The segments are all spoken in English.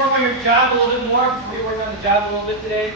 work on your jab a little bit more. We work on the jab a little bit today.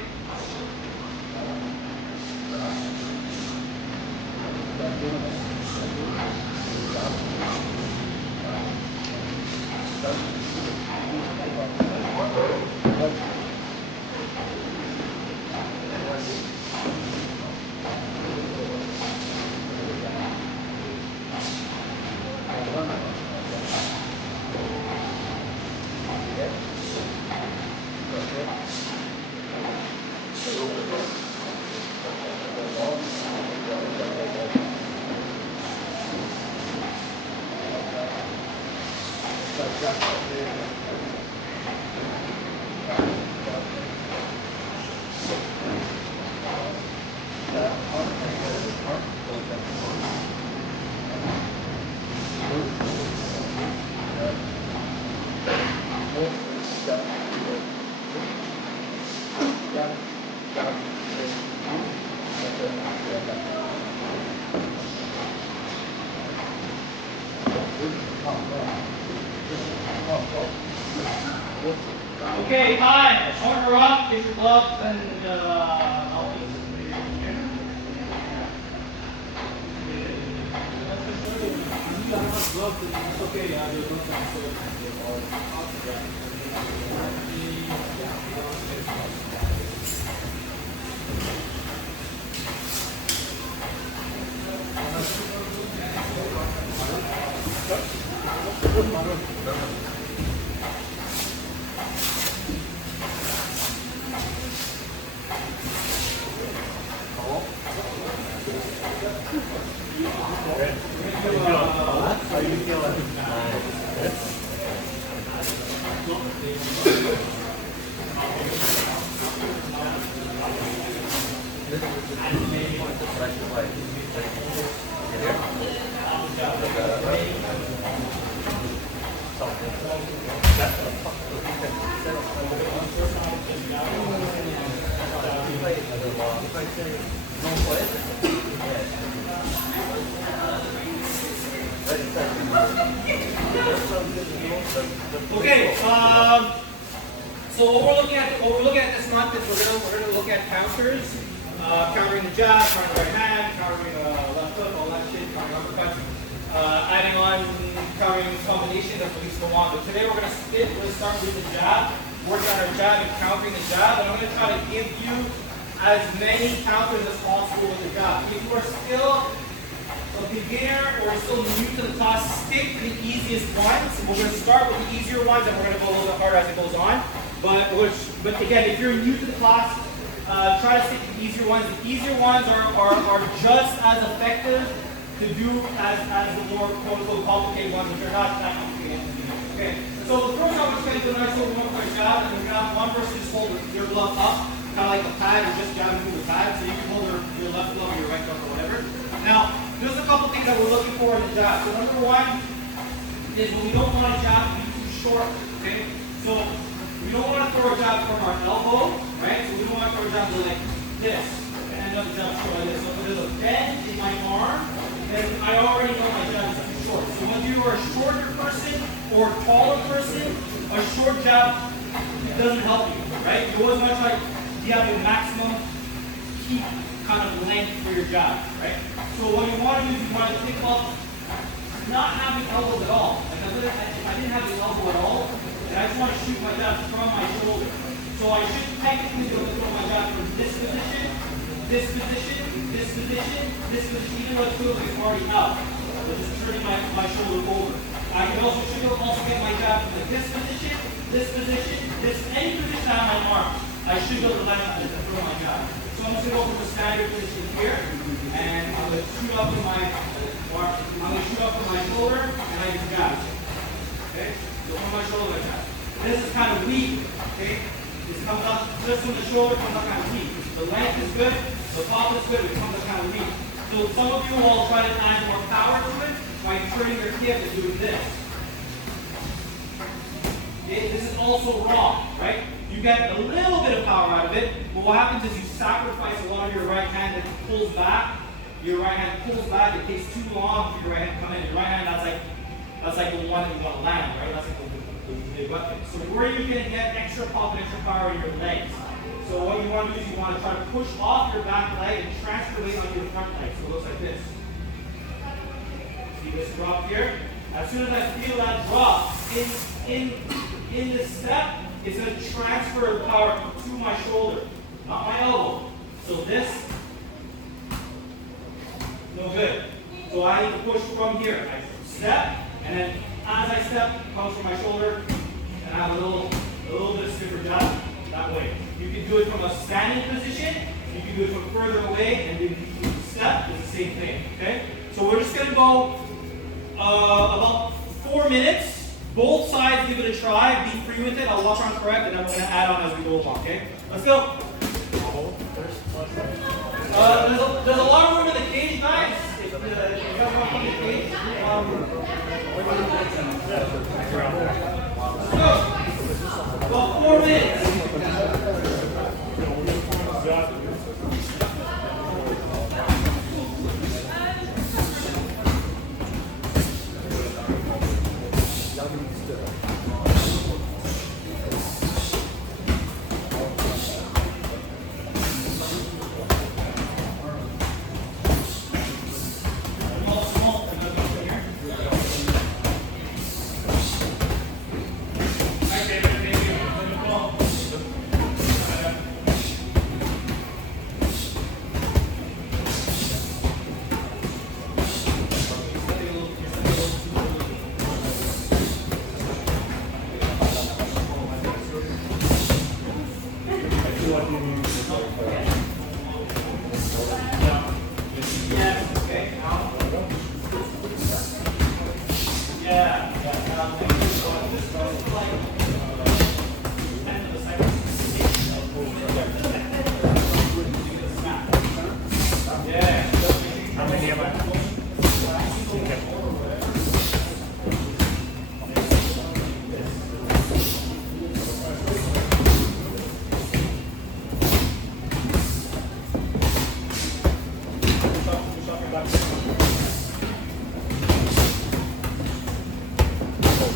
Okay, time. Corner up, get your gloves and okay, so what we're looking at this month is we're gonna look at counters, countering the jab, countering the right hand, countering the left hook, all that shit, countering uppercuts, adding on countering combinations as we go on. But today we're gonna start with the jab, working on our jab and countering the jab, and I'm gonna try to give you as many counters as possible with the jab. If you are still a beginner or still new to the class, stick to the easiest ones. We're going to start with the easier ones and we're going to go a little bit harder as it goes on. But again, if you're new to the class, try to stick to the easier ones. The easier ones are just as effective to do as the more quote-unquote complicated ones, which are not that complicated. Okay, so the first one we're just going to do a nice little one-point jab, and we're going to have one person just hold your glove up, kind of like a pad, or just jabbing through the pad, so you can hold your left glove or your right glove or whatever. Now, there's a couple things that we're looking for in the jab. So number one is when we don't want a jab to be too short, okay? So we don't want to throw a jab from our elbow, right? So we don't want to throw a jab like this and end up jab short like this. So if there's a bend in my arm, then I already know my jab is too short. So whether you are a shorter person or a taller person, a short jab doesn't help you, right? You always want to try to have the maximum keep kind of length for your jab, right? So what you want to do is you want to think of not having elbows at all. Like I didn't have the elbow at all, and I just want to shoot my jab from my shoulder. So I should technically be able to throw my jab from this position, this position, this position, this position, even though it feels like it's already out. But just turning my shoulder over. I can should also get my jab from this position, any position on my arm. I should be able to land and throw my jab. So I'm just going to go for the standard position here, and I'm going to shoot up with my shoulder, and I can jab. Okay? So from my shoulder, jab. This is kind of weak. Okay? This comes up just from the shoulder, comes up kind of weak. The length is good, the pop is good, it comes up kind of weak. So some of you will try to add more power to it by turning your hip and doing this. Okay? This is also wrong, right? You get a little bit of power out of it, but what happens is you sacrifice a lot of your right hand that pulls back. Your right hand pulls back, it takes too long for your right hand to come in. Your right hand, that's like the one that you want to land, right? That's like the So where you can get extra pop and extra power in your legs. So what you want to do is you want to try to push off your back leg and transfer weight onto your front leg. So it looks like this. See this drop here? As soon as I feel that drop in this step, it's going to transfer the power to my shoulder, not my elbow. So this, no good. So I need to push from here. I step, and then as I step, it comes from my shoulder, and I have a little bit stiffer jab that way. You can do it from a standing position. You can do it from further away, and then you step. It's the same thing. Okay. So we're just going to go about 4 minutes. Both sides, give it a try. Be free with it. I'll watch on correct, and I'm going to add on as we go along. Okay. Let's go. There's a lot of room in the cage, guys. If you guys want to come in the cage, let's go. About 4 minutes.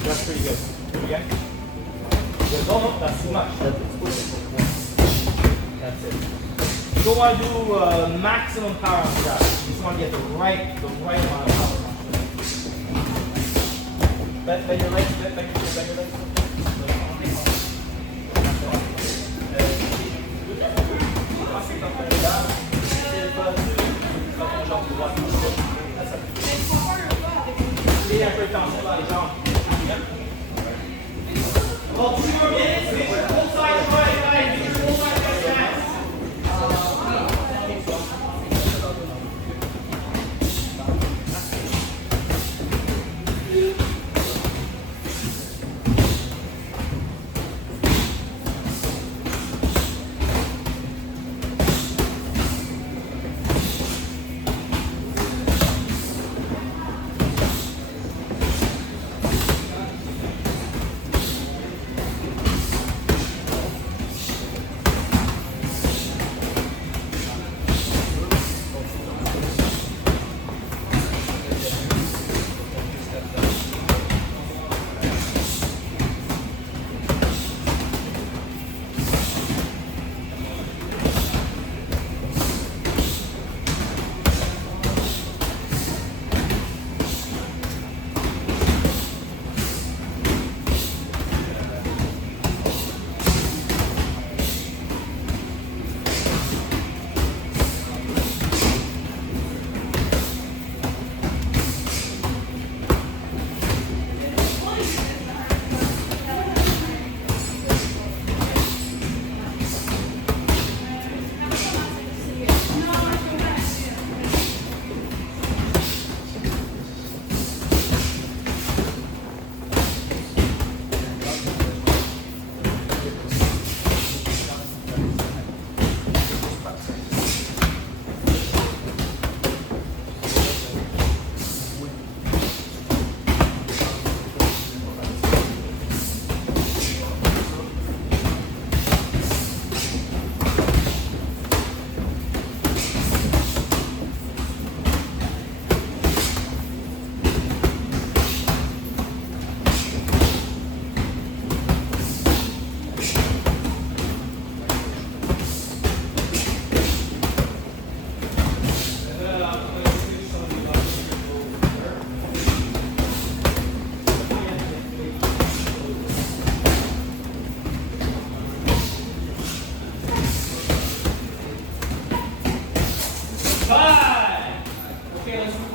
That's pretty good. Do it again. No, that's too much. That's it. You don't want to do maximum power on the jab. You just want to get the right amount of power. Bend your legs, bend your legs. About 2 more minutes, make sure both sides try it, guys. Make sure both sides get a chance.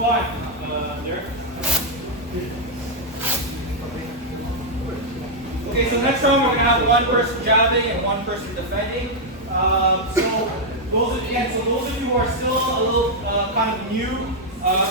on, Derek. Okay, so next round we're going to have one person jabbing and one person defending. So those of you who are still a little kind of new,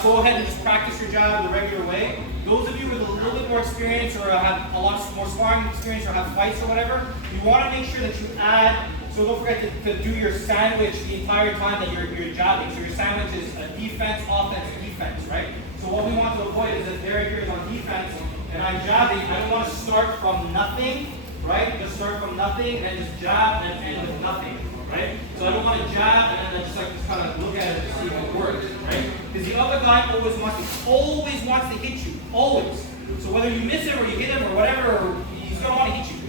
go ahead and just practice your jab the regular way. Those of you with a little bit more experience or have a lot more sparring experience or have fights or whatever, you want to make sure that you add, so don't forget to do your sandwich the entire time that you're jabbing. So your sandwich is a defense, offense, defense, right? So what we want to avoid is that Derek here is on defense and I'm jabbing. I don't want to start from nothing, right? Just start from nothing and then just jab and end with nothing, right? So I don't want to jab and then just kind of look at it to see if it works, right? Because the other guy always wants to hit you, always. So whether you miss it or you hit him or whatever, he's going to want to hit you,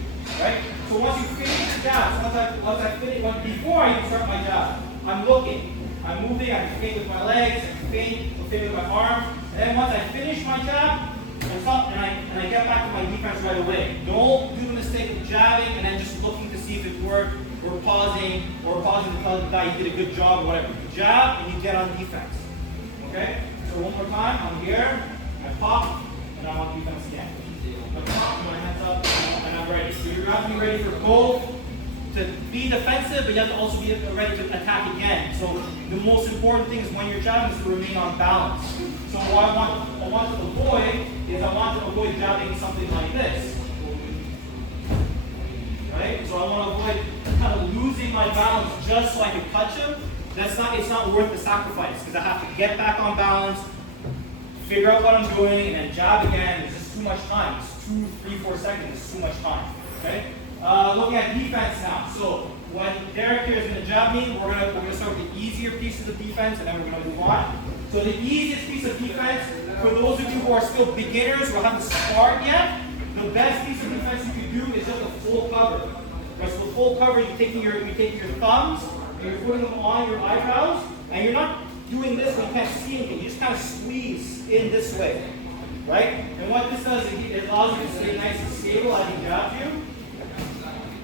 right? So once you finish the jab, before I even start my jab, I'm looking, I'm moving, I can feint with my legs, I can feint with my arms, and then once I finish my jab, I stop and I get back to my defense right away. Don't do the mistake of jabbing and then just looking to see if it worked, or pausing to tell the guy you did a good job or whatever. You jab and you get on defense. Okay? So one more time, I'm here, I pop, and I'm on defense again. I pop, my hands up, and I'm ready. So you have to be ready for both to be defensive, but you have to also be ready to attack again. So the most important thing is when you're jabbing is to remain on balance. So what I want to avoid is I want to avoid jabbing something like this. Right? So I want to avoid kind of losing my balance just so I can touch him. It's not worth the sacrifice because I have to get back on balance, figure out what I'm doing, and then jab again. It's just too much time. It's 2, 3, 4 seconds. It's too much time. Okay? Looking at defense now. So when Derek here is going to jab me, we're going to start with the easier pieces of defense, and then we're going to move on. So the easiest piece of defense, for those of you who are still beginners who haven't sparred yet, the best piece of defense you can do is just a full cover. Right, so the full cover, you're taking your thumbs, and you're putting them on your eyebrows, and you're not doing this when you can't see anything. You just kind of squeeze in this way. Right? And what this does is it allows you to stay nice and stable as he jabs you.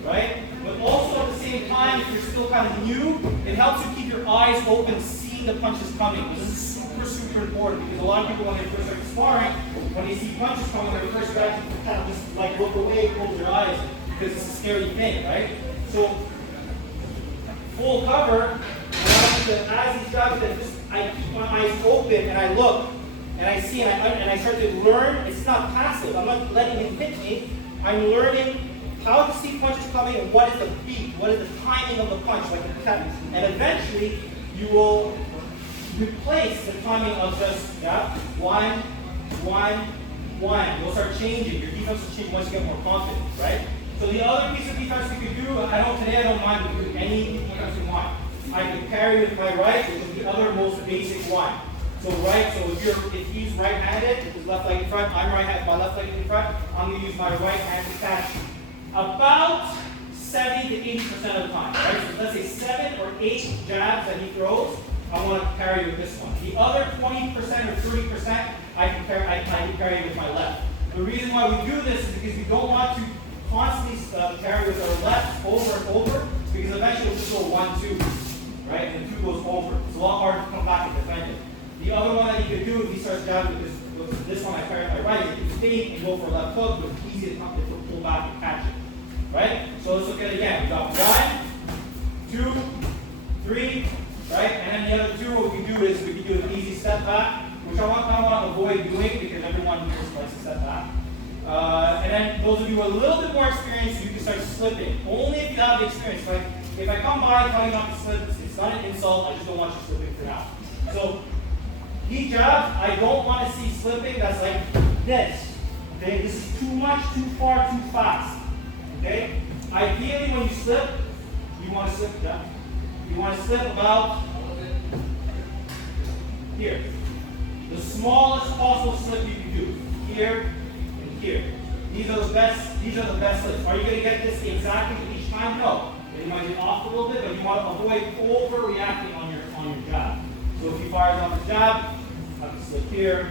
Right? But also at the same time, if you're still kind of new, it helps you keep your eyes open, seeing the punches coming. This is super, super important because a lot of people, when they first start sparring, when they see punches coming, their first reaction is kind of just like look away, close their eyes, because it's a scary thing, right? So, full cover, as he's jabbing, I keep my eyes open and I look and I see and I start to learn. It's not passive. I'm not letting him hit me. I'm learning how to see punches coming and what is the beat, what is the timing of the punch, like the cut. And eventually, you will replace the timing of just one. You'll start changing. Your defense will change once you get more confident, right? So the other piece of defense you can do, today I don't mind doing any defense you want. I can parry with my right, which is the other most basic one. So if he's right-handed, with his left leg in front, I'm right-handed, my left leg in front, I'm going to use my right hand to catch about 70 to 80% of the time, right? So let's say 7 or 8 jabs that he throws, I want to parry with this one. The other 20% or 30%, I can parry with my left. The reason why we do this is because we don't want to constantly parry with our left over and over, because eventually we'll just go 1, 2, right? And the 2 goes over. It's a lot harder to come back and defend it. The other one that you could do if he starts jabbing with this one, I parry with my right, is you can feint and go for a left hook, but it's easy to pull back and catch it. Right? So let's look at it again. We got 1, 2, 3, right? And then the other 2, what we can do is we can do an easy step back, which I want to avoid doing because everyone here likes to step back. And then those of you with a little bit more experience, you can start slipping. Only if you have the experience. Like if I come by and tell you not to slip, it's not an insult. I just don't want you slipping for now. So he jabs. I don't want to see slipping. That's like this. Okay? This is too much, too far, too fast. Okay? Ideally, when you slip, you want to slip down. You want to slip about here. The smallest possible slip you can do. Here and here. These are the best slips. Are you going to get this exactly each time? No. You might get off a little bit, but you want to avoid overreacting on your jab. So if he fires on the jab, have to slip here,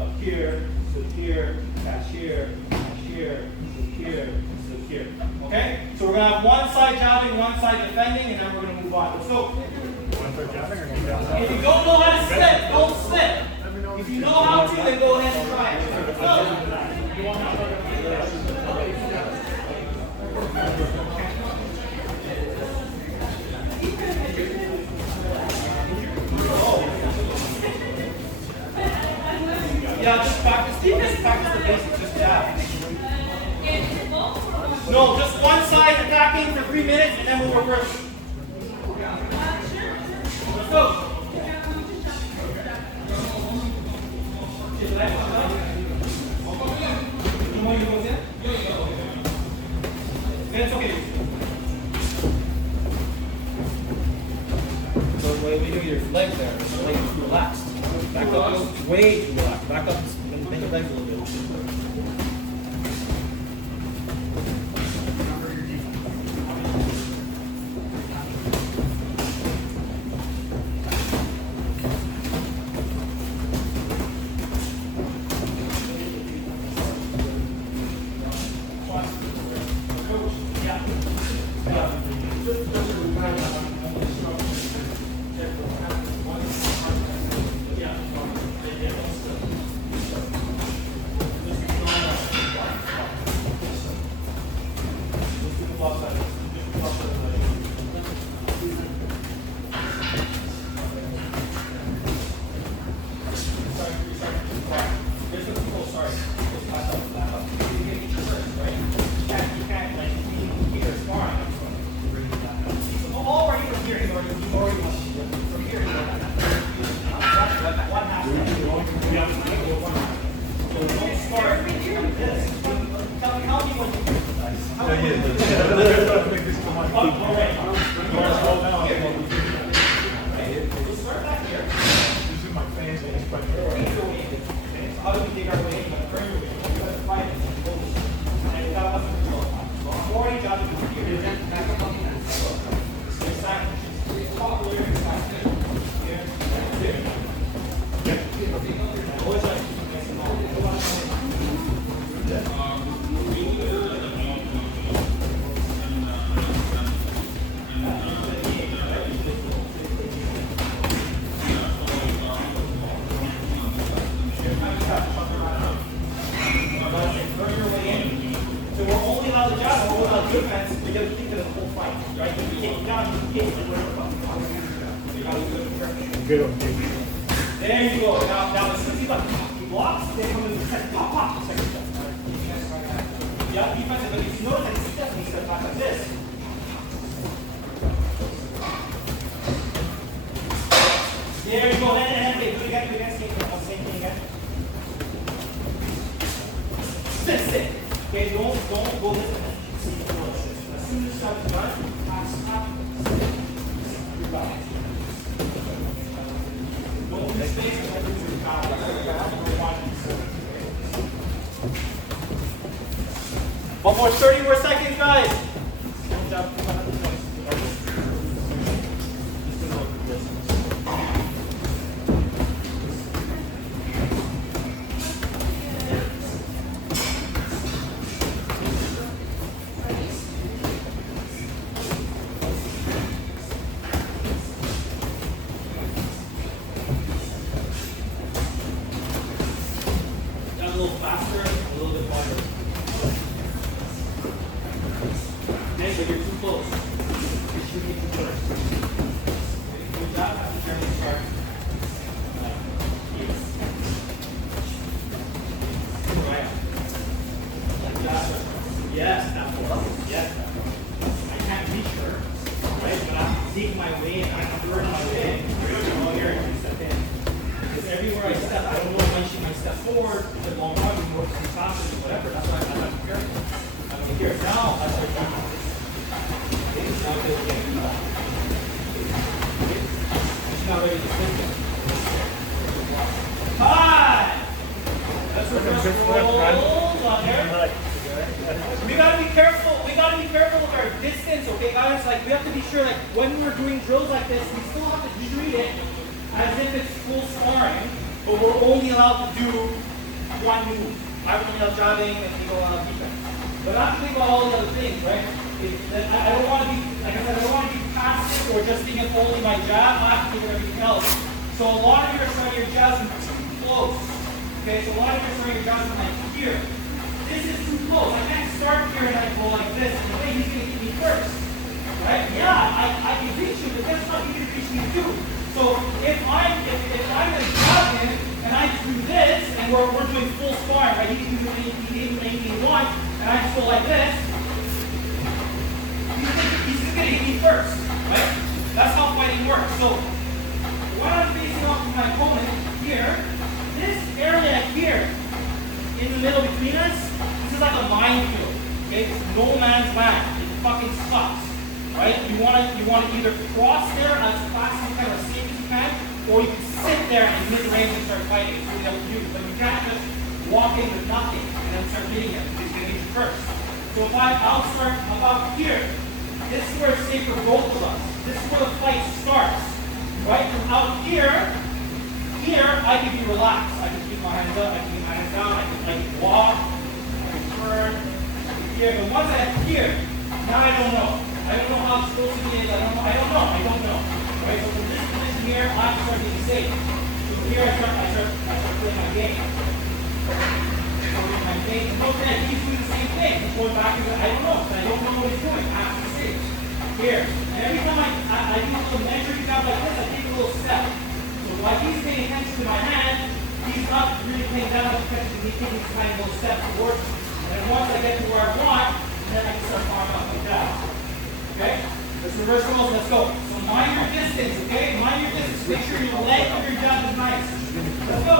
up here, slip here, catch here, slip here, slip here. Okay? So we're going to have one side jabbing, one side defending, and then we're going to move on. Let's go. If you don't know how to slip, don't slip. you know how to, then go ahead and try it. Yeah, just practice the basics, just jab. No, just one side attacking for 3 minutes and then we'll reverse. Let's go. It's okay. So when we do your leg there, the leg is relaxed. Back up, way too relaxed. Back up and bend your legs a little bit. There you go. Now as soon as he blocks, they come in the second pop, second step. Yeah, defensive, but if you notice that he definitely steps back like this. There you go. Then do it again, same thing again. Sit. Okay, don't go this way. As soon as shot is done, pass, you're back. One more 30 more seconds, guys. A little faster, a little bit harder. Hey, but you're too close. You're shooting too close. Good job. After Jeremy starts. Right. Good job. Yes, that's what. Yes. I can't reach her, right? But I'm taking my way and I'm turning my way. Oh, here, you step in. Because everywhere I step, I don't know when she might step forward, the long run, or some faster, whatever. That's why I have to be careful. Here, now, that's what I'm doing. She's not ready to switch it. Five! That's what we're We gotta be careful. We gotta be careful with our distance, okay, guys? Like, we have to be sure, like, when we're doing drills like this, we still have to treat it as if it's full sparring, but we're only allowed to do one move. I would only allowed jabbing and we go on defense. But not to think about all the other things, right? I don't want to be, like I said, I don't want to be passive or just thinking only my jab. I have to think of everything else. So a lot of you are trying your jabs in too close close. Okay, so a lot of you are starting your jobs like here. This is too close. I can't start here and I go like this. And the way he's going to hit me first. Right? Yeah, I can reach you, but that's not you can reach me too. So if I'm going to jog him and I do this, and we're doing full sparring, right? He can do anything he wants, and I just go like this. He's just going to hit me first, right? That's how fighting works. So when I'm facing off with my opponent here, this area here in the middle between us, this is like a minefield. Okay, it's no man's land. It fucking sucks. Right? You want to either cross there as fast and kind of safe as you can, or you can sit there and mid-range and start fighting. It's really up to you. But you can't just walk in with nothing and then start hitting him because he's going to hit you first. So if I'll start about here. This is where it's safe for both of us. This is where the fight starts. Right? From out here, I can be relaxed. I can keep my hands up, I can keep my hands down, I can walk, I can turn. Here, but once I'm here, now I don't know. I don't know how it's supposed to be. I don't know. Right? So from this position here, I start getting safe. So here I start playing my game. And look at he's doing the same thing. He's going back to I don't know. I don't know what he's doing. I have to see. Here. And every time I do a little measuring down like this, I take a little step. So while he's paying attention to my hand, he's not really paying that much attention. He's taking this tiny little step towards me. And then once I get to where I want, then I can start farming up like that. Okay? Let's reverse roles. Let's go. So mind your distance, okay? Mind your distance. Make sure your leg of your jab is nice. Let's go.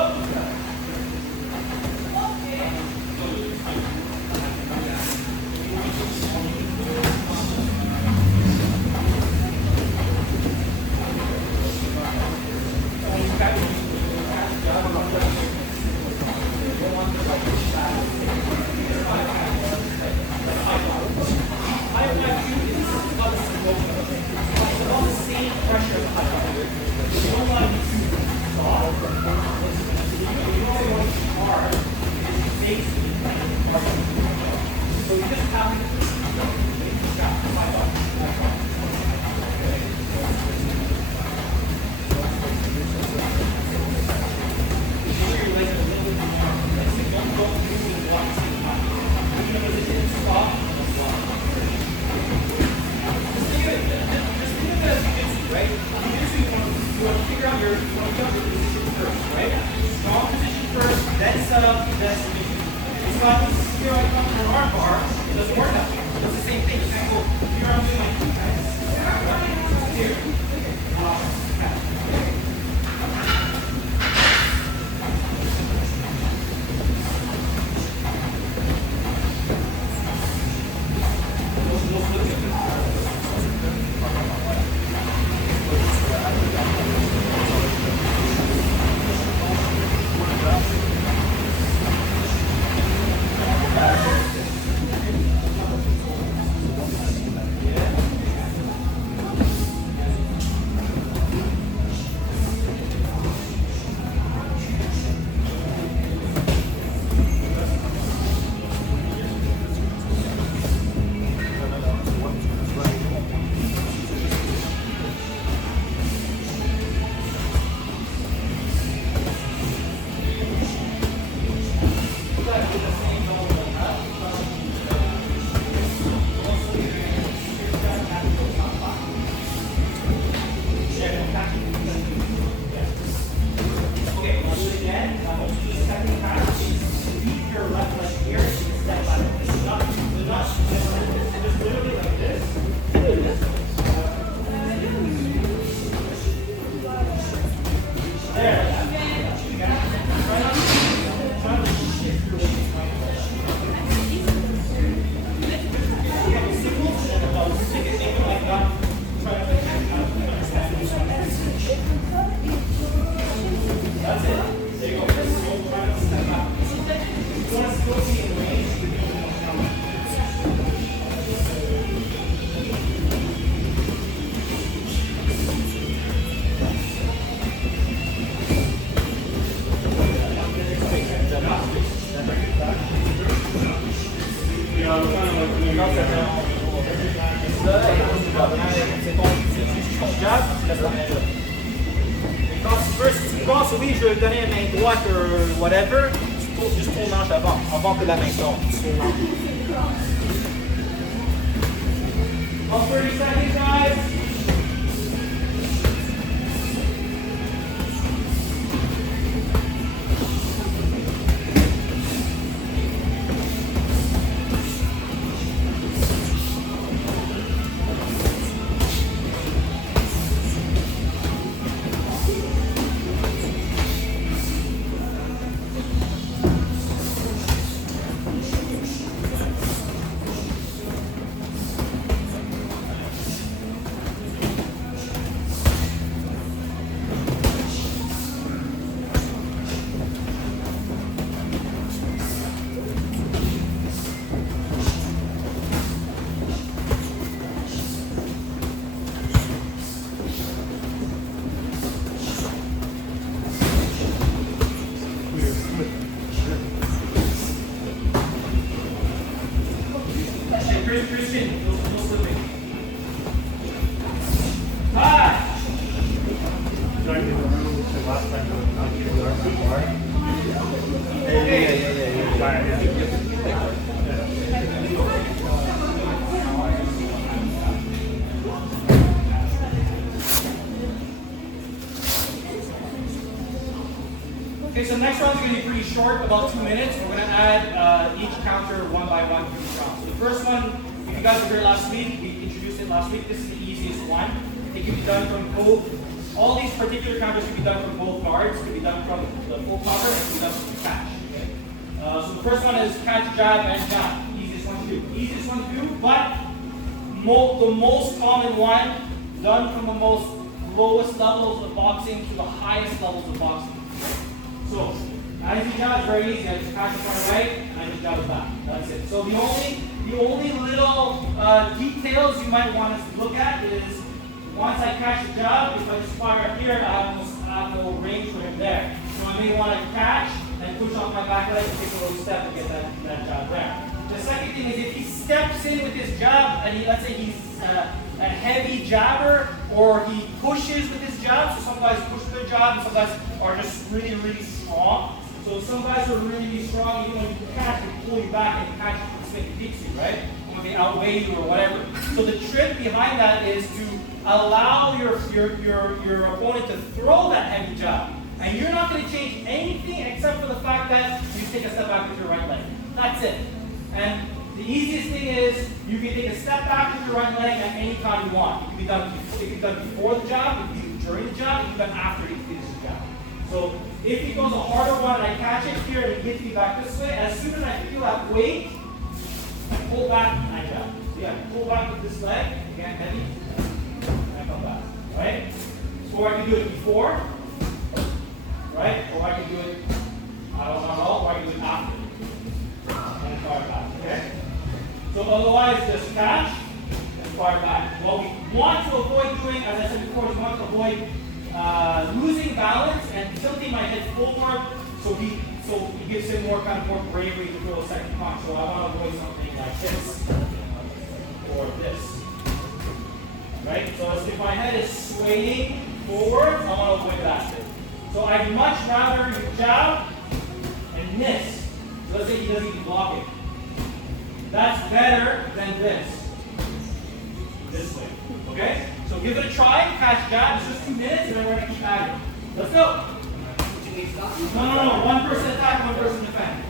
pense, oui, je vais donner la main droite ou whatever, juste tourne l'anche avant que la main tombe. About 30 seconds, guys. Christian, no slipping. Hi! Okay, so next round's going to be pretty short, about 2 minutes. We're going to add each counter one by one for each round. So the first one, if you guys were here last week, we introduced it last week. This is the easiest one. It can be done from both. All these particular counters can be done from both guards. It can be done from the full cover, and it can be done from catch. Okay? So the first one is catch, jab, and jab. Easiest one to do. Easiest one to do, but the most common one, done from the most lowest levels of boxing to the highest levels of boxing. So, I just jab is very easy. I just catch in front of right, and I just jab it back. That's it. So the only little details you might want us to look at is once I catch the jab, if I just fire up here, I have no range for him there. So I may want to catch and push off my back leg and take a little step to get that jab there. The second thing is if he steps in with his jab, and let's say he's a heavy jabber, or he pushes with his jab. So some guys push with their jab, and some guys are just really, really strong. So some guys are really, really strong, even when you catch, they pull you back and catch you from Smith Dixie, right? Or they outweigh you or whatever. So the trick behind that is to allow your opponent to throw that heavy jab. And you're not going to change anything except for the fact that you take a step back with your right leg. That's it. And the easiest thing is you can take a step back with your right leg at any time you want. It can be done before the jab, it can be done during the jab, it can be done after he finishes the jab. So if he goes a harder one and I catch it here and it hits me back this way, as soon as I feel that weight, I pull back and I jab. So yeah, pull back with this leg, again heavy, and I come back. Right? So I can do it before, right? Or I can do it, I don't know, or I can do it after. And fire back. Okay? So otherwise, just catch and fire back. What we want to avoid doing, as I said before, is we want to avoid losing balance and tilting my head forward, so it gives him more bravery to throw a second punch. So I want to avoid something like this or this. Right? So if my head is swaying forward, I want to avoid that. So I'd much rather jab and miss. So let's say he doesn't even block it. That's better than this way. Okay? So give it a try, catch jab, it's just 2 minutes, and then we're going to keep adding. Let's go. No. One person attack, one person defend.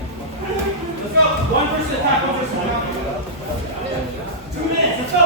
Let's go. One person attack, one person defend. 2 minutes, let's go.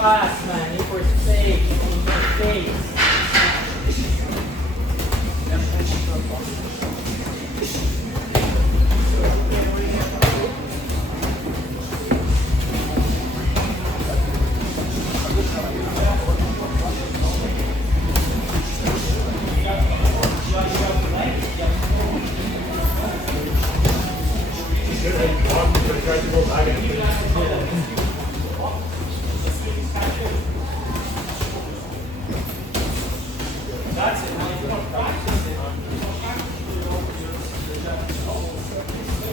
fast, man. Aim for space. Aim for space. That's it. If you don't practice it,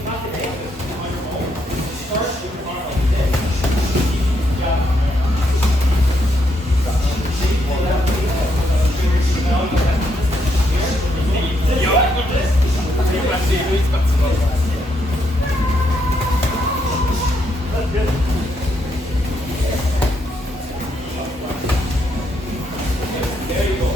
not today, but on your own. Start with your arm like this. That's good. There you go.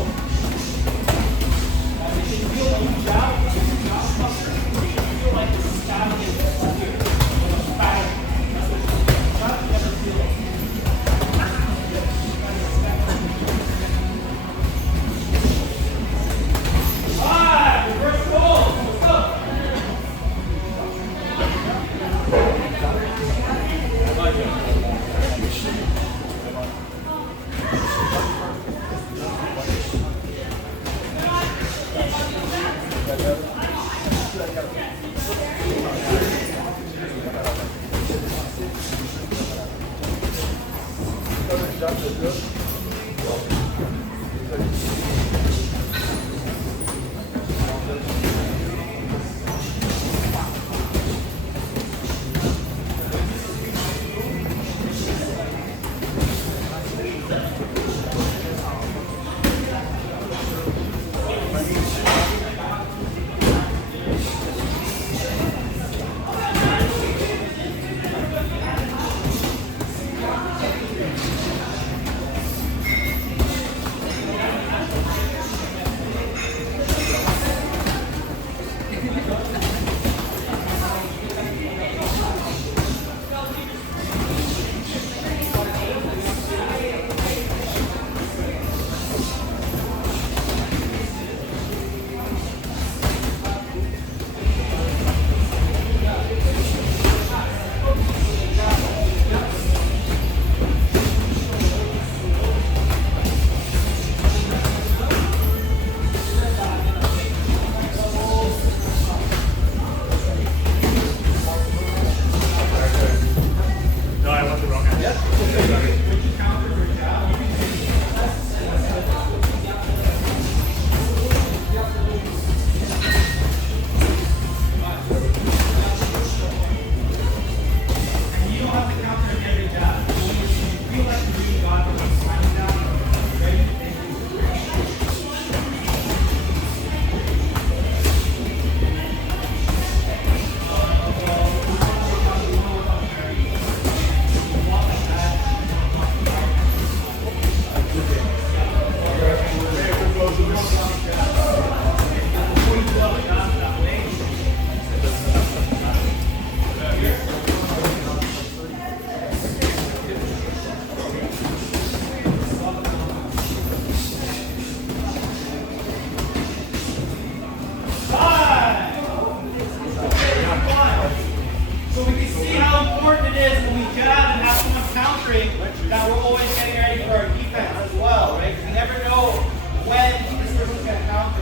That we're always getting ready for our defense as well, right? Because you never know when this person's going to counter.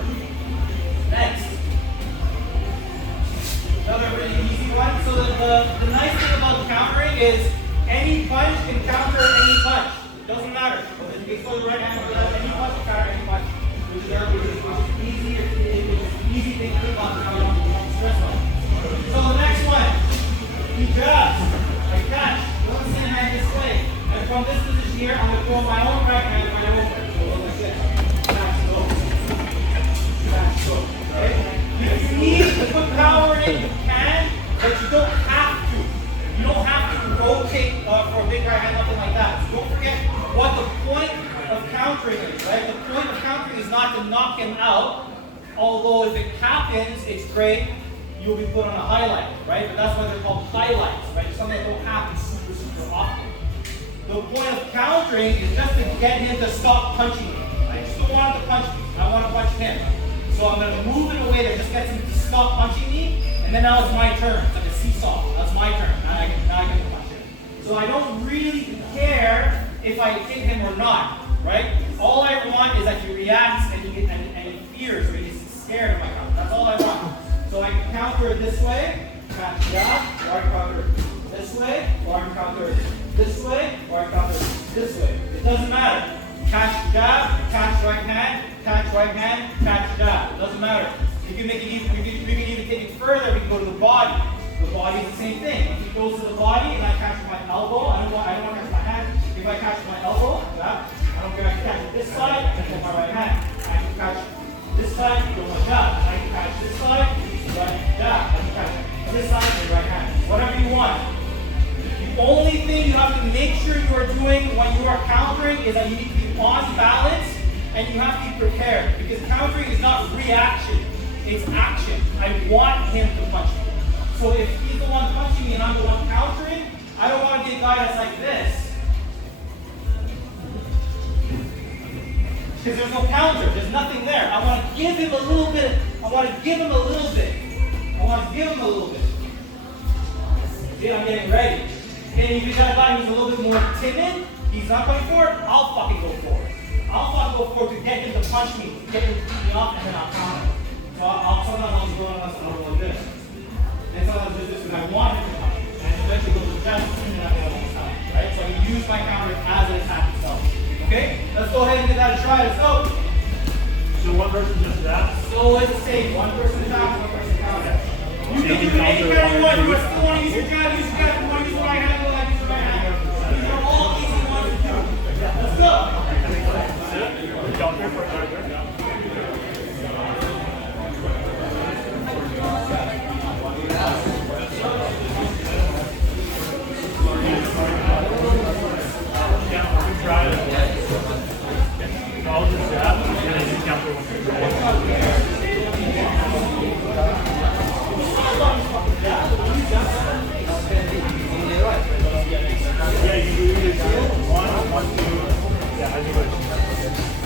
Next. Another really easy one. So the nice thing about countering is any punch can counter any punch. It doesn't matter. Whether you throw the right hand or left, any punch can counter any punch. Which is easy. It's an easy thing to do on stress on. So the next one. You just like catch. Don't see the hand this way. And from this position here, I'm going to throw my own right hand right over. So like this. Back, go. Back, go. Okay? If you need to put power in, you can, but you don't have to. You don't have to rotate for a big right hand, nothing like that. So don't forget what the point of countering is, right? The point of countering is not to knock him out, although if it happens, it's great. You'll be put on a highlight, right? But that's why they're called highlights, right? Something that don't happen super often. The point of countering countering is just to get him to stop punching me. I just don't want him to punch me. I want to punch him. So I'm going to move in a way that just gets him to stop punching me, and then now it's my turn. It's like a seesaw. That's my turn. Now I can punch him. So I don't really care if I hit him or not, right? All I want is that he reacts and he fears or he's scared of my counter. That's all I want. So I can counter it this way, catch jab, or I can counter it this way, or I can counter it this way, or I can counter it this way. It doesn't matter. Catch jab, catch right hand, catch jab. It doesn't matter. You can make it even, we can even take it further. We can go to the body. The body is the same thing. If he goes to the body and I catch my elbow, I don't want to catch my hand. If I catch my elbow, jab, I don't care. I can catch it this side and then my right hand. I can catch this side, go my jab. I can catch this side, right jab. I can catch this side and right hand. Whatever you want. The only thing you have to make sure you are doing when you are countering is that you need to be on balance and you have to be prepared. Because countering is not reaction, it's action. I want him to punch me. So if he's the one punching me and I'm the one countering, I don't want to be a guy that's like this. Because there's no counter, there's nothing there. I want to give him a little bit. See, I'm getting ready. And if you got a guy who's a little bit more timid, he's not going for it, I'll fucking go for it. I'll fucking go for it to get him to punch me, to get him to beat me off, and then I'll counter. So sometimes I'll just go like this. And sometimes I'll do this because I want him to punch me. And eventually go to the chest, and then I get a time. Right? So I use my counter as an attack itself. Okay? Let's go ahead and give that a try. Let's go. So one person just that? So it's the same. One person attack, one person counter. You can do any kind you want. You still want to use your jab, use your jab. You want to use the right hand, go ahead, use the right hand. These are all easy ones to do. Let's go. Try it. I'll just jab and then you counter one. Yeah, you can do either 1, 2. Yeah, I think it's.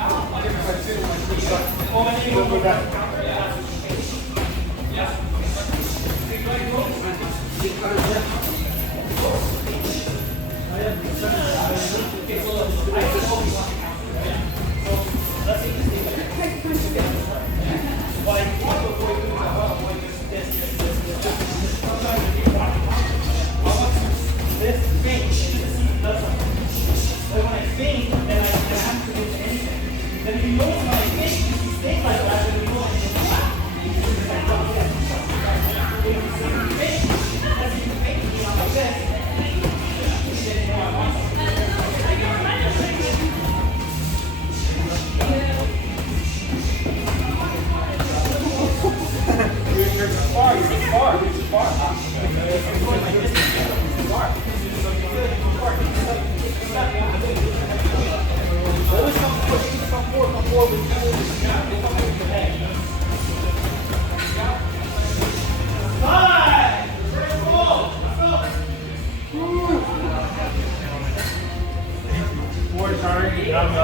Go.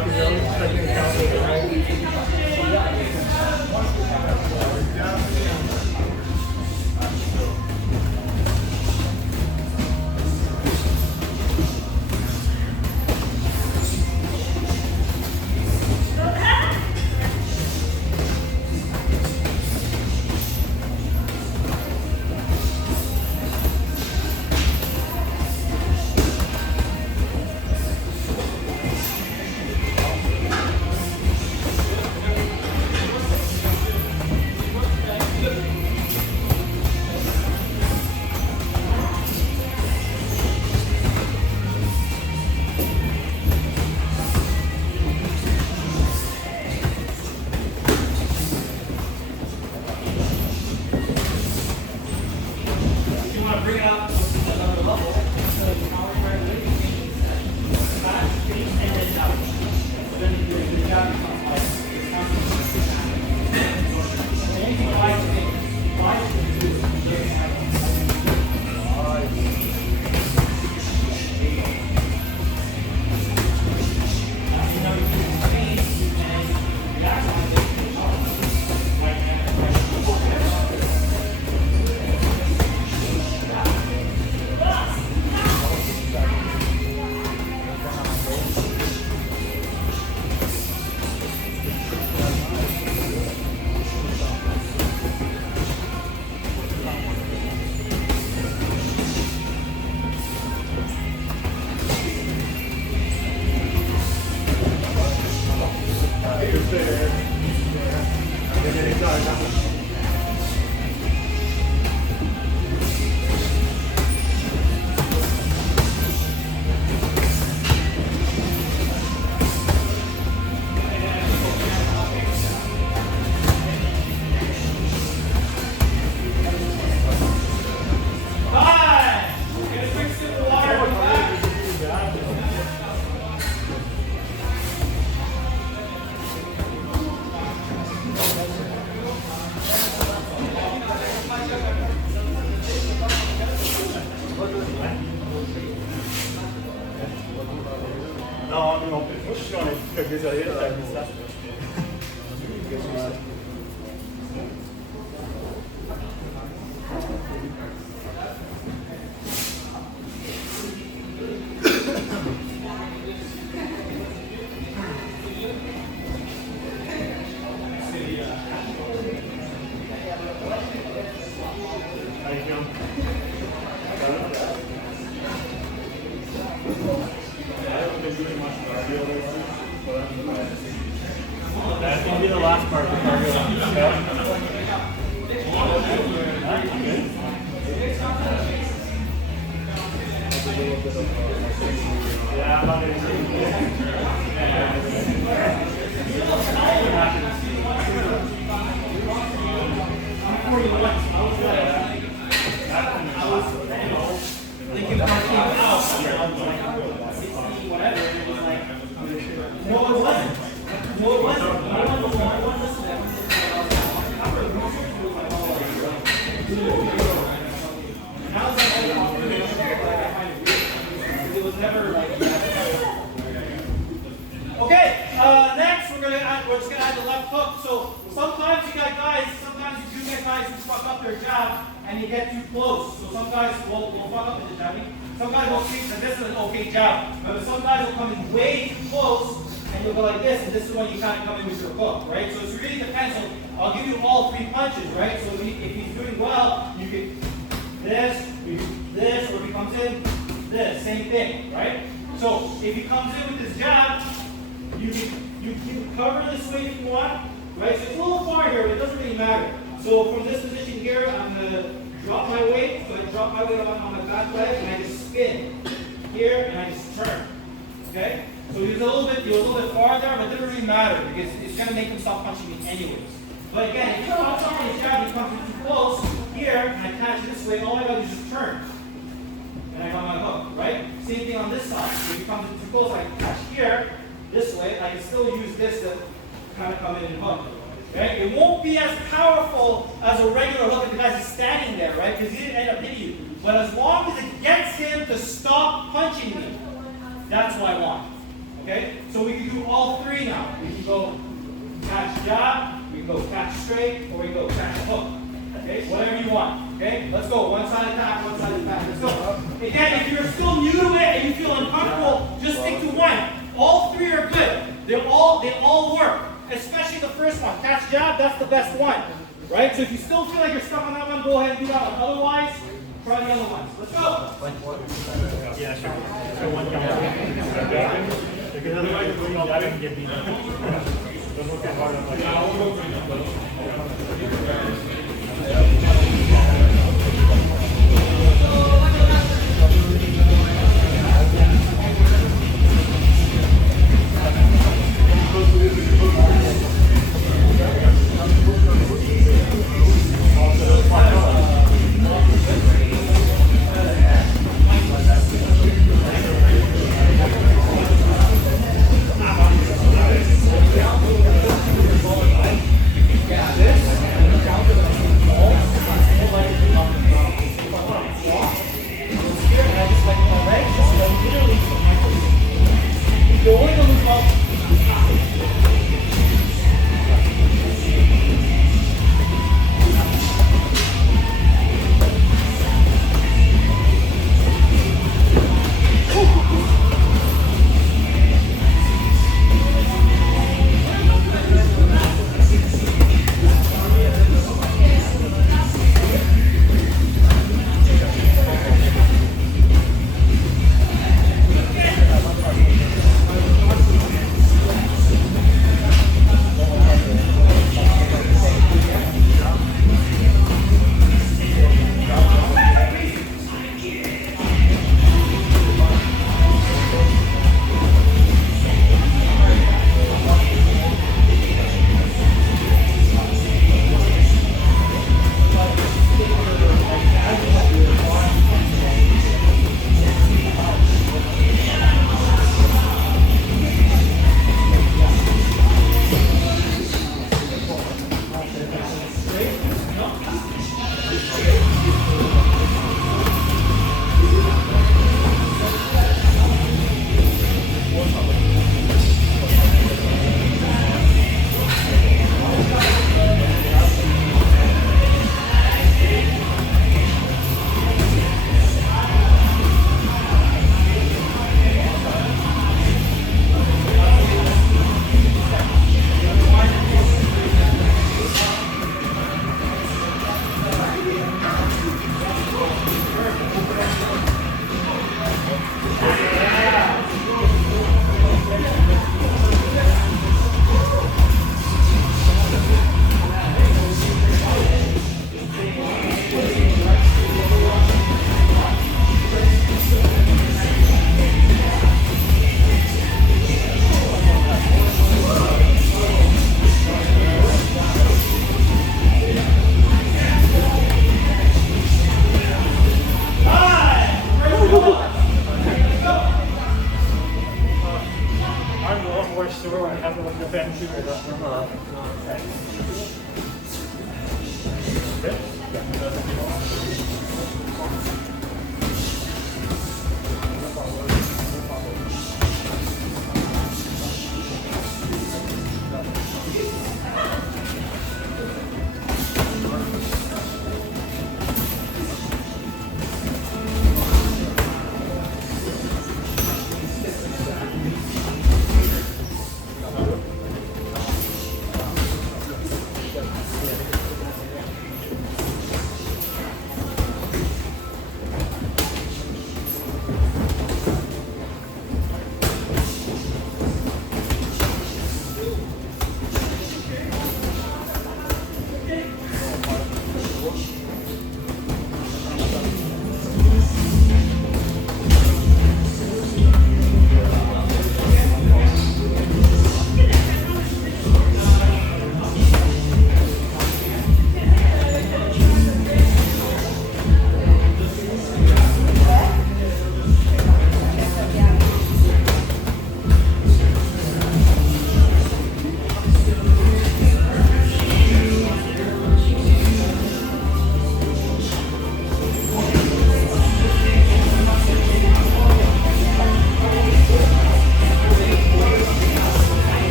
because you're only expecting to count with the right. If you want to bring it up to another level, so the power right away, you can back, face, and then down. So then you do a good job, becomes like it's constant. Anything wise thing, wise thing to do is very No, no, posizione perché se la That's going to be the last part of the cardio. Yeah, I'm not Okay, next we're just gonna add the left hook. So sometimes you get guys who fuck up their jab and you get too close. So some guys will fuck up with the jabbing. Some guys will think that this is an okay jab. But some guys will come in way too close and you'll go like this, and this is when you kind of come in with your hook, right? So it really depends. So I'll give you all three punches, right? So if he's doing well, you can you do this, or if he comes in, this, same thing, right? So if he comes in with this jab, you can cover this way if you want, right? So it's a little far here, but it doesn't really matter. So from this position here, I'm gonna drop my weight. So I drop my weight on my back leg, and I just spin here, and I just turn. Okay? So you're a little bit farther, but it doesn't really matter because it's gonna make him stop punching me anyways. But again, if you stop on his jab, he comes in too close here, and I catch this way, all I gotta do is just turn. And I got my hook, right? Same thing on this side. If he comes in too close, I catch here, this way, I can still use this to kind of come in and hook. Okay? It won't be as powerful as a regular hook if the guy's standing there, right? Because he didn't end up hitting you. But as long as it gets him to stop punching me, that's what I want. Okay? So So we can do all three now. We can go catch jab, we can go catch straight, or we can go catch hook. Okay, whatever you want. Okay, let's go. One side attack, one side attack. Let's go. Again, if you're still new to it and you feel uncomfortable, just stick to one. All three are good. They all work. Especially the first one. Catch jab, that's the best one. Right? So if you still feel like you're stuck on that one, go ahead and do that one. Otherwise, try the other ones. Let's go. Yeah, sure. So one count. Because otherwise, if we don't have it, get beat up. Don't look at hard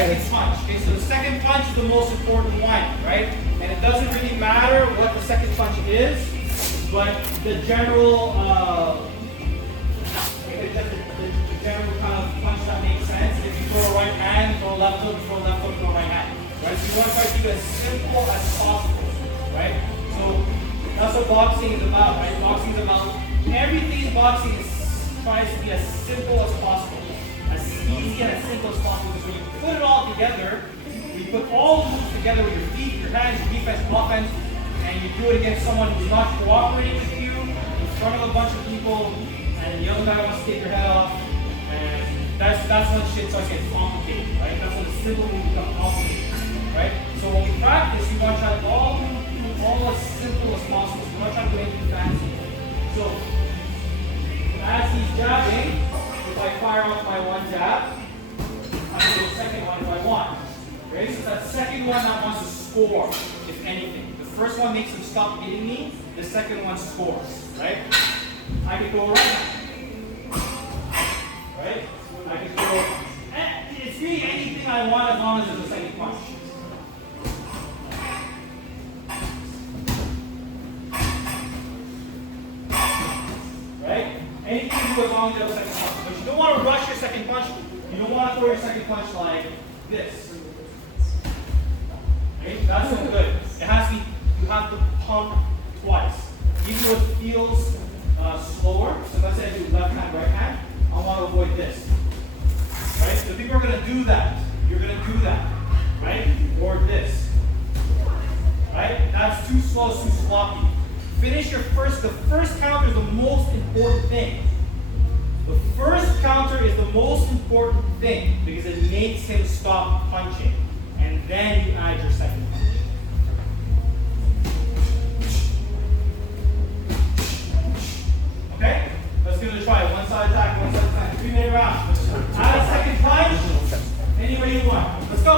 second punch. Okay, so the second punch is the most important one, right? And it doesn't really matter what the second punch is, but the general, the general kind of punch that makes sense. If you throw a right hand, throw a left hook, throw a left hook, throw a right hand. Right? So you want to try to keep it as simple as possible, right? So that's what boxing is about, right? Boxing is about everything in boxing tries to be as simple as possible, as easy and as simple as possible. Because when you put it all together, you put all the moves together with your feet, your hands, your defense, offense, and you do it against someone who's not cooperating with you in front of a bunch of people, and the other guy wants to take your head off, and that's when shit starts getting complicated, right? That's when the simple moves become complicated, right? So when we practice, we want to try to all as simple as possible. So we want to try to do anything fancy. So as he's jabbing, if I fire off my one jab, I can do the second one if I want. Okay, so that second one that wants to score, if anything. The first one makes him stop hitting me, the second one scores, right? I can go right now. Right? I can go, it's really anything I want as long as there's a second punch. Right? Anything you do as long as you have a second punch. But you don't want to rush your second punch. You don't want to throw your second punch like this. Okay? That's not good. It has to be, you have to pump twice. Even though it feels slower, so let's say I do left hand, right hand, I want to avoid this. Right? So people are going to do that. You're going to do that. Right? Or this. Right? That's too slow, too sloppy. Finish your first, the first counter is the most important thing. The first counter is the most important thing because it makes him stop punching. And then you add your second punch. Okay? Let's give it a try. One side attack, one side attack. 3-minute round. Add a second punch. Anywhere you want. Let's go.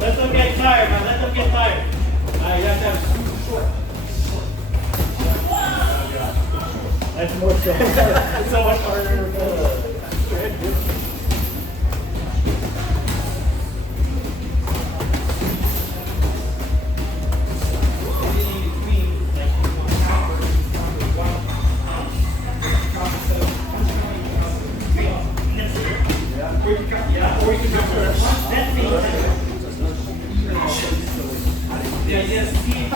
Let them get tired, man. Let them get tired. You have to have super short. That's more so. It's so much harder. Yeah, or you can go for that thing. The idea is see if you can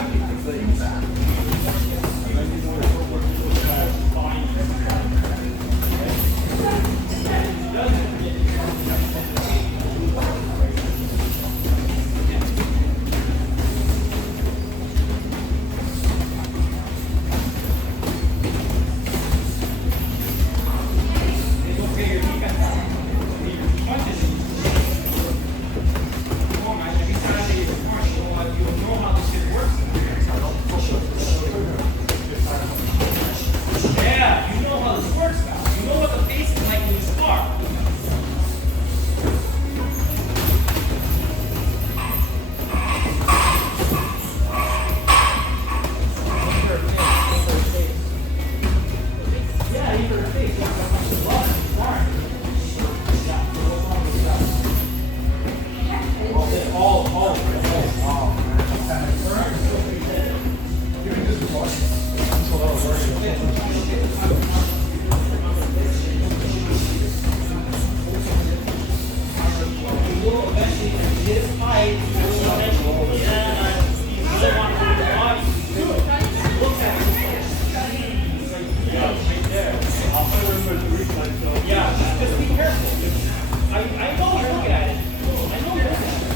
just be careful. I know you're looking at it. I know you're looking at it.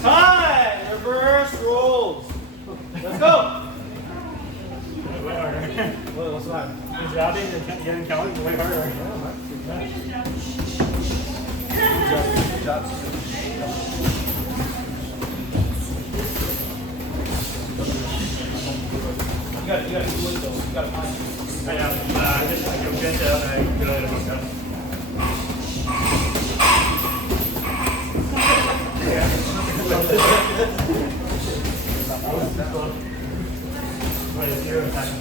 Time! Reverse rolls. Let's go. Way harder. What's that? Good job, getting counted way harder. Good job. You gotta do it though. You gotta find it. I know. I just get out and I really don't know. But it's zero time.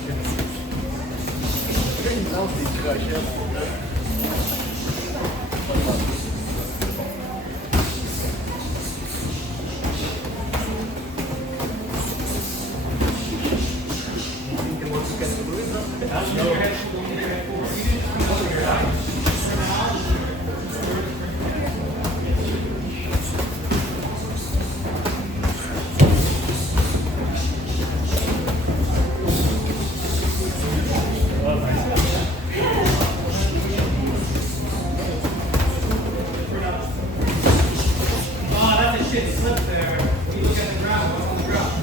Oh, that's a shit slip there. You look at the ground, what's on the ground?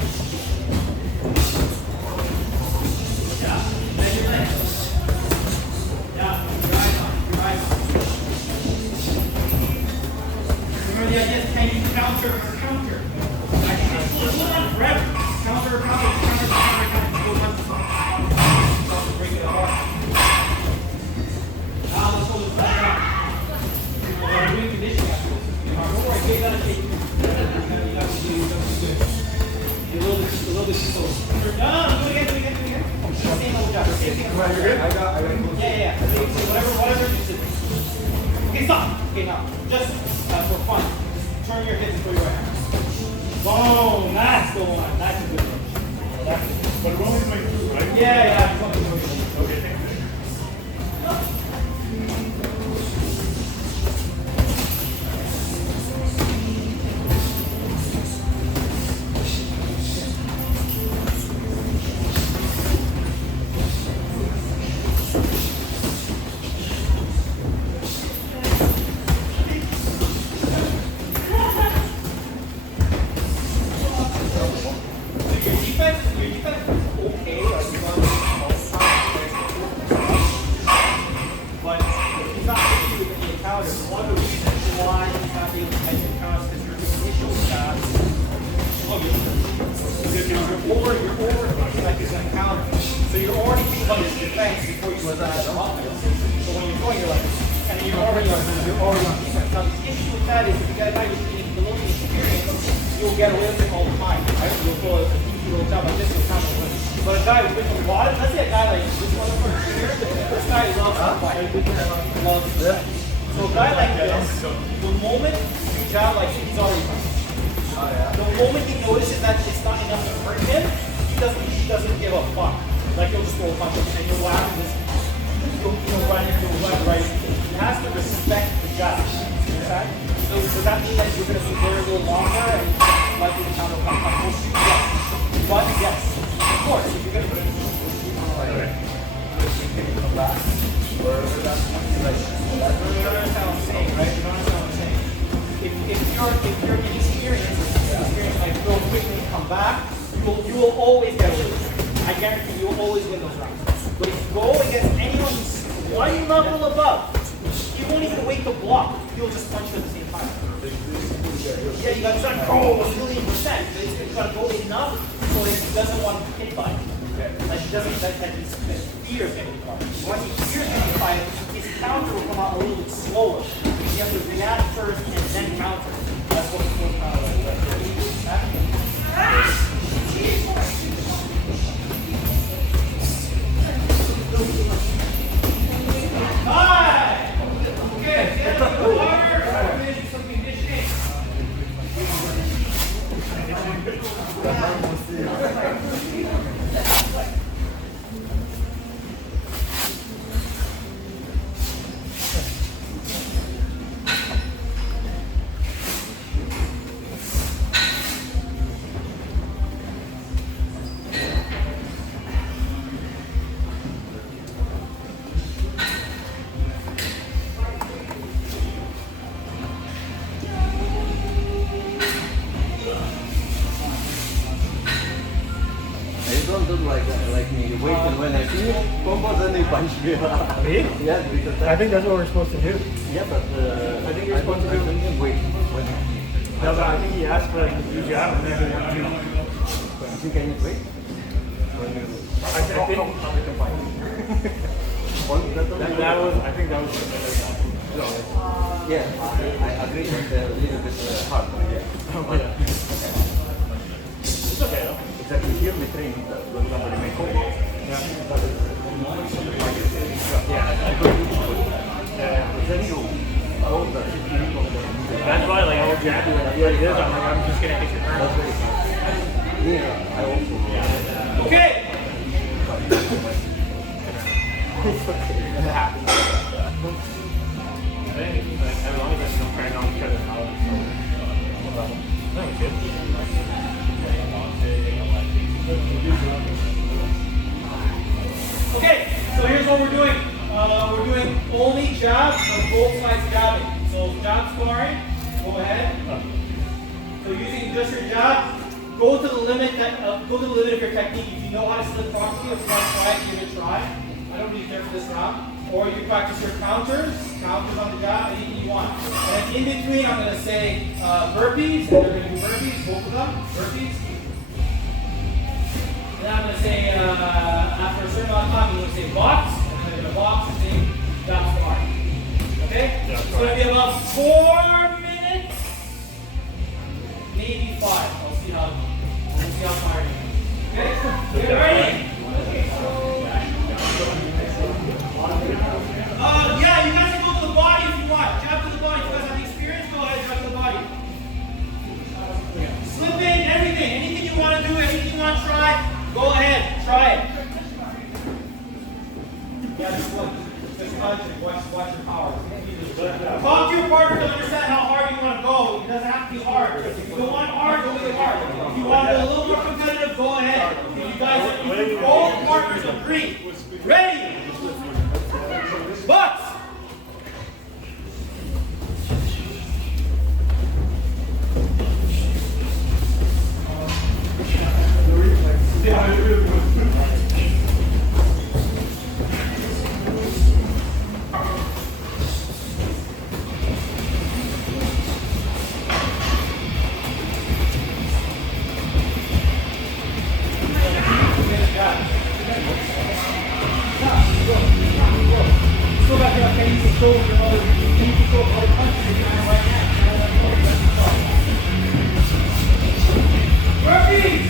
Yeah, bend your legs. Yeah, your eyes on, your eyes on. Remember the idea is can you counter or counter? I think it's on forever. Counter, counter, counter, counter, counter. Go punch the side. Break it apart. Now let's hold this back down. We're doing conditioning after this. Don't worry, you gotta take it. You gotta do good. You're a little bit too close. No, do it again, do it again, do it again. Same old job. Same thing. I got Yeah. So whatever you did. Okay, stop. Okay, now, just for fun, just turn your hips and throw your right hand. Boom, that's the one. That's a good one. That's a good one. But we're only doing two, right? Yeah. Okay, thank you. Your defense is okay. Like you run all the time. But he's not hitting you with the encounter. One of the reasons why he's not able to make encounters is because your initial shot. You're over like it's an encounter. So you're already thinking about his defense before you start the offense. So when you're going, you're like, and you're already on defense. Now the issue with that is if you got a guy who's below the experience, you'll get away with it all the time. Right? You'll pull a little job like this, you'll count it. But a guy with a lot, let's say a guy like this motherfucker here, this guy loves to fight. Loves to fight. So a guy like this, the moment you jab like this, he's already fighting. The moment he notices that it's not enough to hurt him, he doesn't give a fuck. Like he'll just go punch him and you'll laugh and you'll run right. He has to respect the jab. Okay? So does that mean that you're going to be there a little longer and likely to counter punch? Yes. But yes, of course, if you're going to You understand what I'm saying, right? You understand what I'm saying? If you're inexperienced, like go quickly come back, you will always get away with it. I guarantee you will always win those rounds. But if you go against anyone who's one level above, he won't even wait to block. He'll just punch you at the same time. Yeah, you gotta try to go a million percent. You gotta go enough so that he doesn't want to be hit by it. Like he doesn't, that he fears getting hit by it. Once he fears getting hit by it, his counter will come out a little bit slower. You have to react first and then counter. That's what the counter Hi! Okay, get a little harder. wait till when I finish combo, then you punch me. Me? Yeah, because I think that's what we're supposed to do. yeah, but I think you're supposed to do. wait when you No, but I think he asked for like you jab and then you. think I need wait. I think that was. I think that was. Yeah, I agree, but a little bit hard. Yeah. It's okay though. Exactly here we train when somebody make combo. Yeah. Then you hold the That's why, like, I will jab you like what it is. I'm like, I'm just gonna hit your turn. yeah, I also Okay. I think, like, as long as I don't crank on each other's mouth, no problem. That was good. Okay, so here's what we're doing. We're doing only jabs of both sides jabbing. So jab sparring, go ahead. So using just your jab, go to the limit of your technique. If you know how to slip properly, if you want to try it, give it a try. I don't really care for this round. Or you practice your counters on the jab, anything you want. And in between, I'm going to say burpees, and they're going to do burpees, both of them, burpees. Then I'm going to say, after a certain amount of time, I'm going to say box, and then in the box, and say jab sparring. Okay? Yeah, It's going to be about 4 minutes, maybe 5. We'll see how far it is. Okay? Get ready? Yeah, you guys can go to the body if you want. Jab to the body. If you guys have the experience, go ahead, jab to the body. Slip in, everything. Anything you want to do, anything you want to try, go ahead, try it. Yeah, just punch it. Watch your power. Talk to your partner to understand how hard you want to go. It doesn't have to be hard. If you don't want hard, go with hard. If you want it a little more competitive, go ahead. If you guys, if both partners agree, ready? Butts! Go back here, okay? You can go with your other, you can go with other punches right now. Burpees!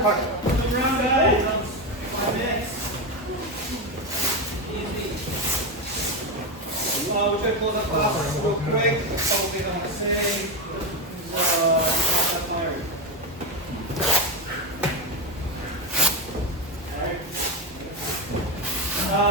Come around, guys. 5 minutes. Easy. We're going to close up class real quick. A couple things I want to say. Not that tired.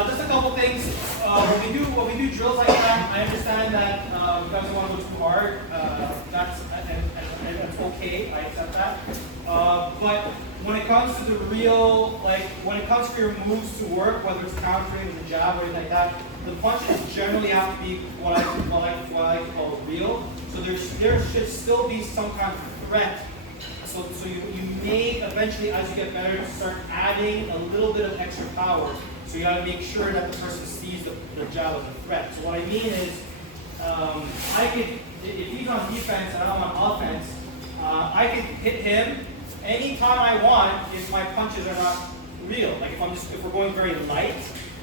Just a couple things. When we do drills like that, I understand that you guys don't want to go too hard. And that's okay. I accept that. But when it comes to the real, like when it comes to your moves to work, whether it's countering with a jab or anything like that, the punches generally have to be what I like to call real. So there should still be some kind of threat. So you may eventually, as you get better, start adding a little bit of extra power. So you got to make sure that the person sees the jab as a threat. So what I mean is, if he's on defense and I'm on offense, I can hit him anytime I want if my punches are not real. Like if we're going very light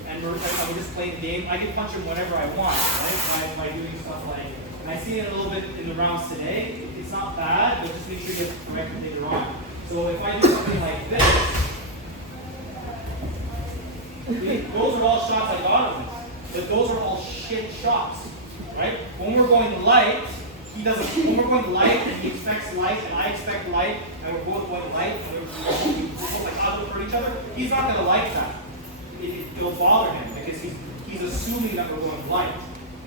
and we're just playing the game, I can punch him whenever I want, right? By doing stuff like, and I see it a little bit in the rounds today. It's not bad, but just make sure you get the correct later on. So if I do something like this. Those are all shots I got of him. But those are all shit shots, right? When we're going light, he doesn't. When we're going light, and he expects light, and I expect light, and we're both going light, and we're both like positive for each other. He's not going to like that. It'll bother him because he's assuming that we're going light.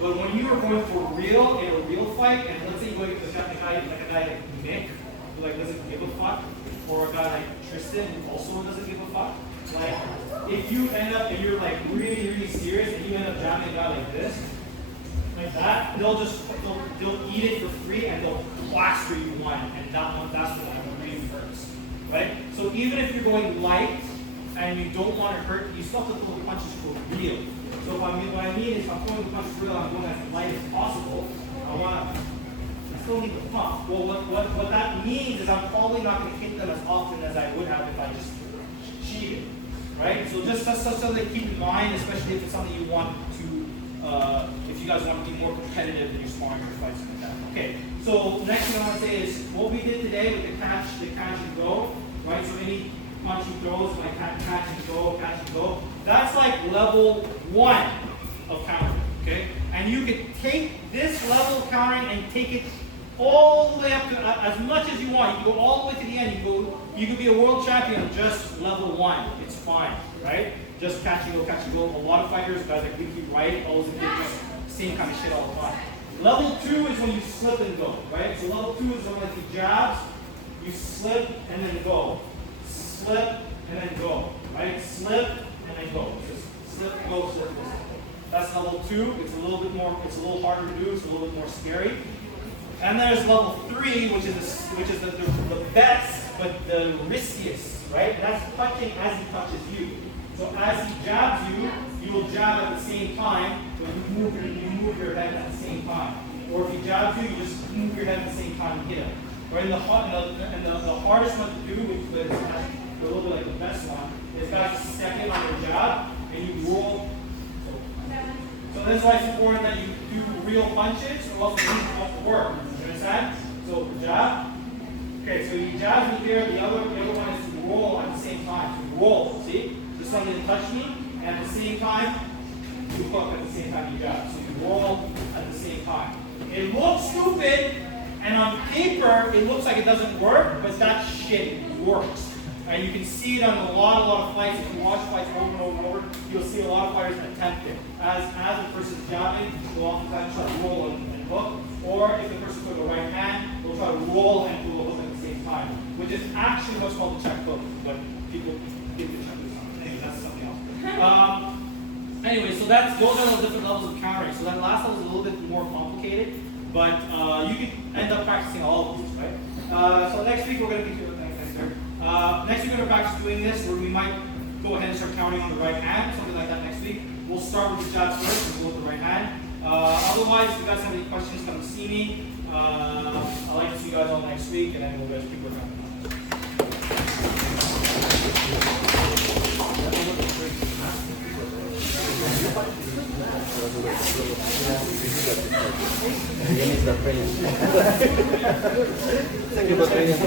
But when you are going for real in a real fight, and let's say you're going against a guy like Nick, who like doesn't give a fuck, or a guy like Tristan, who also doesn't give a fuck. Like, if you end up and you're like really serious and you end up jamming a guy like this, like that, they'll eat it for free and they'll plaster you one, and that's what really hurts, right? So even if you're going light and you don't want to hurt, you still have to throw the punches for real. So what I mean is, if I'm throwing the punches for real, I'm going as light as possible. I still need the pump. Well, what that means is I'm probably not going to hit them as often as I would have if I just cheated. Right? So just something to keep in mind, especially if it's something you want to, if you guys want to be more competitive in your sparring or fights like that. Okay, so next thing I want to say is what we did today with the catch and go, right? So any punch he throws, like catch and go, that's like level 1 of countering, okay? And you can take this level of countering and take it all the way up to as much as you want. You can go all the way to the end. You could be a world champion of just level 1. It's fine, right? Just catch and go. A lot of fighters, guys like Ricky Wright, always do just same kind of shit all the time. Level 2 is when you slip and go, right? So level 2 is when like you jabs, you slip and then go. Slip and then go, right? Slip and then go. Just slip, go, slip, go. That's level 2. It's a little harder to do. It's a little bit more scary. And there's level 3, which is the best, but the riskiest, right? And that's punching as he punches you. So as he jabs you, you will jab at the same time, but you move your head at the same time. Or if he jabs you, you just move your head at the same time and hit him. Right? And the hardest one to do, which is actually a little bit like the best one, is guys step in on your jab and you roll. So that's why it's important that you do real punches or else you don't work. You understand? So jab. Okay, so you jab me here, the other one is to roll at the same time. So roll, see? Just something to touch me, and at the same time, you hook at the same time you jab. So you roll at the same time. It looks stupid, and on paper, it looks like it doesn't work, but that shit works. And you can see it on a lot of fights. If you watch fights over and over and over, you'll see a lot of fighters attempt it. As the person's jabbing, they'll oftentimes try to roll and hook. Or if the person put the right hand, they'll try to roll and do a hook at the same time, which is actually what's called the check hook. But people give the check hook something. Anyway, that's something else. Anyway, so those are the different levels of countering. So that last level is a little bit more complicated, but you can end up practicing all of these, right? So next week we're going to be doing next week we're going to practice doing this, where we might go ahead and start counting on the right hand, something like that next week. We'll start with the jabs first and go with the right hand. Otherwise, if you guys have any questions, come see me. I'd like to see you guys all next week, and then we'll guys keep working on it. miss the training. Thank you for training.